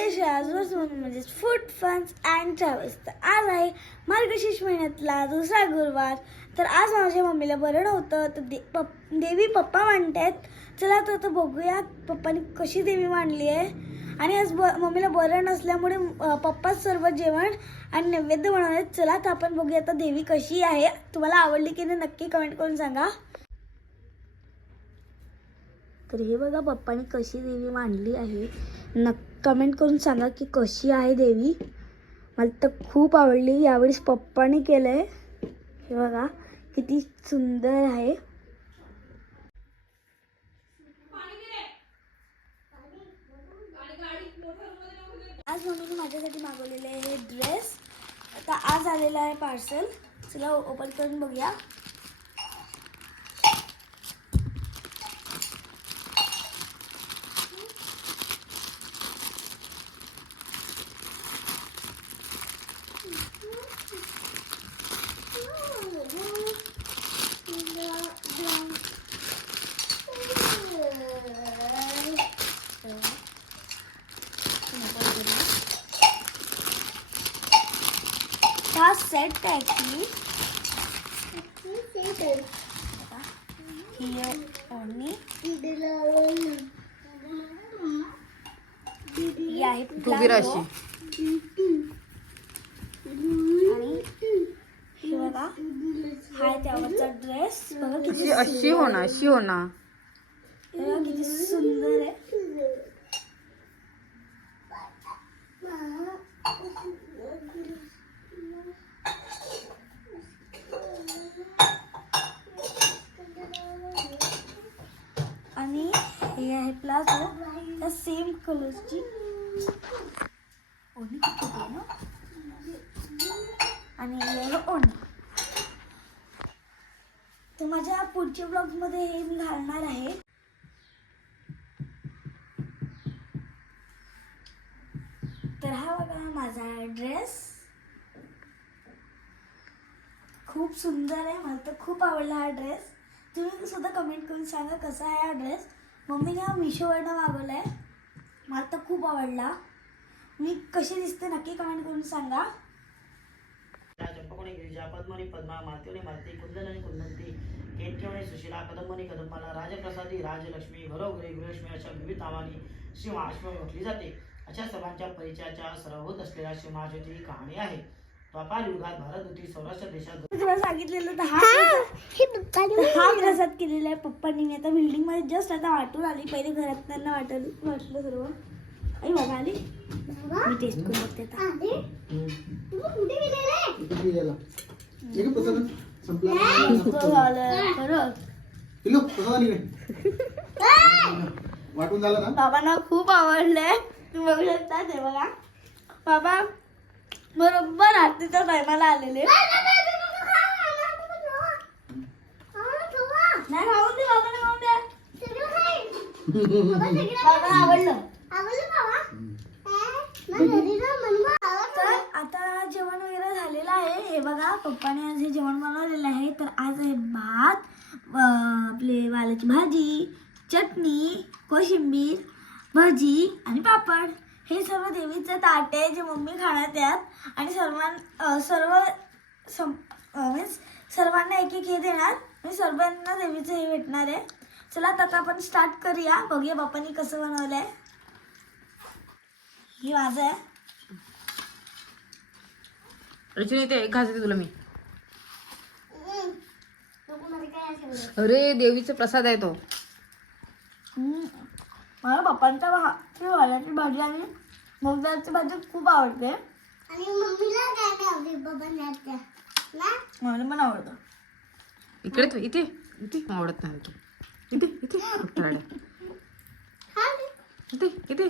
म्हणजे food फन्स and travels. तर आज आहे मार्गशीर्ष महिन्यातला दुसरा गुरुवार. तर आज माझ्या मम्मीला बरं नव्हतं तर देवी पप्पा मांडतायत. चला तर बघूया पप्पानी कशी देवी मांडली आहे. आणि आज मम्मीला बरं नसल्यामुळे पप्पाच सर्व जेवण आणि नैवेद्य बनवले. चला तर आपण बघूया आता देवी कशी आहे. तुम्हाला आवडली की नाही नक्की कमेंट करून सांगा. तर हे बघा पप्पानी कशी देवी मांडली आहे. कमेंट करून सांगा की कशी आहे देवी. मला तर खूप आवडली. यावेळेस पप्पानी केलंय. हे बघा किती सुंदर आहे. आज मम्मीने माझ्यासाठी मागवलेले आहे ड्रेस. आता आज आलेला आहे पार्सल. चला ओपन करून बघूया. हा सेट आहे ॲक्च्युली. ही ओढणी ही आहे प्लाझो. आणि हे बघा हा त्यावरचा ड्रेस. बघा किती अशी होणार अशी होणार. बघा किती सुंदर आहे. आणि हे आहे प्लाझो त्या सेम कलरची ओढणी ना. आणि हे ओढणी. तर माझ्या पुढच्या ब्लॉगमध्ये हे मी घालणार आहे. तर हा बघा माझा ड्रेस खूप सुंदर आहे. मला तर खूप आवडला हा ड्रेस. तुम्ही सुद्धा कमेंट करून सांगा कसा आहे हा ड्रेस. मम्मीने हा मिशोवरनं मागवला आहे. मला तर खूप आवडला. मी कशी दिसते नक्की कमेंट करून सांगा. चंपकोणी गिरिजा पद्मनी पद्मा मातेवणी माते कुंदनी कुंदंती केतकीवणी सुशीला कदंबनी कदंबाला राजप्रसादी राजलक्ष्मी घरोघरी गृहलक्ष्मी अशा विविध नावांनी श्री महालक्ष्मी ओळखली जाते. अशा सर्वांच्या परिचयाच्या सर्वभूत असलेल्या श्री महालक्ष्मीची ही कहाणी आहे. व्यापार युगात भारत होती सौराष्ट्र देशात तुला सांगितलेलं तर हा प्रसाद केलेला आहे पप्पांनी. मी आता बिल्डिंग मध्ये जस्ट आता वाटून आली. पहिले घरात त्यांना वाटलं सर्व. आई बघा आली. मी टेस्ट करून बघते आता. वाटून झालं ना. बाबांना खूप आवडलंय. तुम्ही बघू शकता. ते बघा बाबा बरोबर आरतीच्या टायमाला आलेले. नाही खाऊन दे बाबांना. खाऊन द्या. बाबांना आवडलं. तर आता जेवण वगैरे झालेलं आहे. हे बघा पप्पाने आज हे जेवण बनवलेलं आहे. तर आज आहे भात, आपले वालाची भाजी, चटणी, कोशिंबीर, भजी आणि पापड. हे सर्व देवीचं ताट आहे जे मम्मी खाण्यात यात. आणि सर्वांना एक एक हे देणार. मी सर्वांना देवीचं हे भेटणार आहे. चला आता आपण स्टार्ट करूया. बघूया बाप्पांनी कसं बनवलंय. हे माझं आहे. रचना इथे एक घास देते तुला मी. अरे देवीचा प्रसाद आहे तो. मला पप्पांचा वालाची भाजी आणि मुगडाळची भाजी खूप आवडते. आणि मम्मीला काय आवडते बाबांना. मला पण आवडतं. इकडे तू इथे इथे आवडत नाही तू. इथे इथे इथे इथे